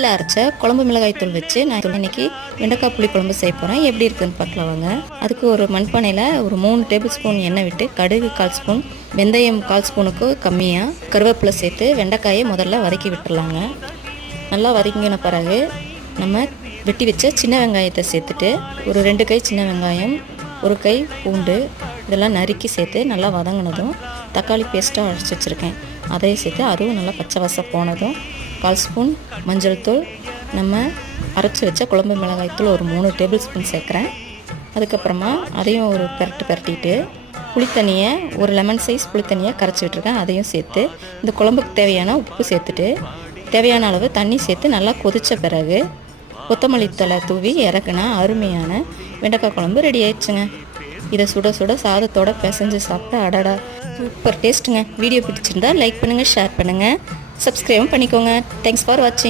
வீட்டில் அரைச்ச குழம்பு மிளகாய் தூள் வச்சு நான் இன்னைக்கு வெண்டைக்காய் புளி குழம்பு செய்ய போகிறேன். எப்படி இருக்குன்னு பார்க்கலாம் வாங்க. அதுக்கு ஒரு மண்பானையில் ஒரு 3 டேபிள் ஸ்பூன் எண்ணெய் விட்டு கடுகு 1/4 ஸ்பூன், வெந்தயம் 1/4 ஸ்பூனுக்கு கம்மியாக, கருவேப்பிலை சேர்த்து வெண்டைக்காயை முதல்ல வதக்கி விட்டுடலாங்க. நல்லா வதங்கின பிறகு நம்ம வெட்டி வச்ச சின்ன வெங்காயத்தை சேர்த்துட்டு ஒரு 2 கை சின்ன வெங்காயம், 1 கை பூண்டு இதெல்லாம் நறுக்கி சேர்த்து நல்லா வதங்கினதும் தக்காளி பேஸ்ட்டாக அரைச்சி வச்சுருக்கேன் அதையும் சேர்த்து அதுவும் நல்லா பச்சை வாசம் போனதும் 1/4 ஸ்பூன் மஞ்சள் தூள், நம்ம அரைச்சி வச்ச குழம்பு மிளகாய் தூள் ஒரு 3 டேபிள் ஸ்பூன் சேர்க்குறேன். அதுக்கப்புறமா அதையும் ஒரு பரட்டிட்டு புளித்தண்ணியை ஒரு லெமன் சைஸ் புளித்தண்ணியை கரைச்சி விட்டுருக்கேன் அதையும் சேர்த்து இந்த குழம்புக்கு தேவையான உப்பு சேர்த்துட்டு தேவையான அளவு தண்ணி சேர்த்து நல்லா கொதித்த பிறகு கொத்தமல்லி தழை தூவி இறக்குனா அருமையான வெண்டைக்காய் குழம்பு ரெடி ஆயிடுச்சுங்க. இதை சுட சுட சாதத்தோடு பிசைஞ்சு சாப்பிட்டா அடடா சூப்பர் டேஸ்ட்டுங்க. வீடியோ பிடிச்சிருந்தா லைக் பண்ணுங்கள், ஷேர் பண்ணுங்கள், சப்ஸ்கிரைபும் பண்ணிக்கோங்க. தேங்க்ஸ் ஃபார் வாட்சிங்.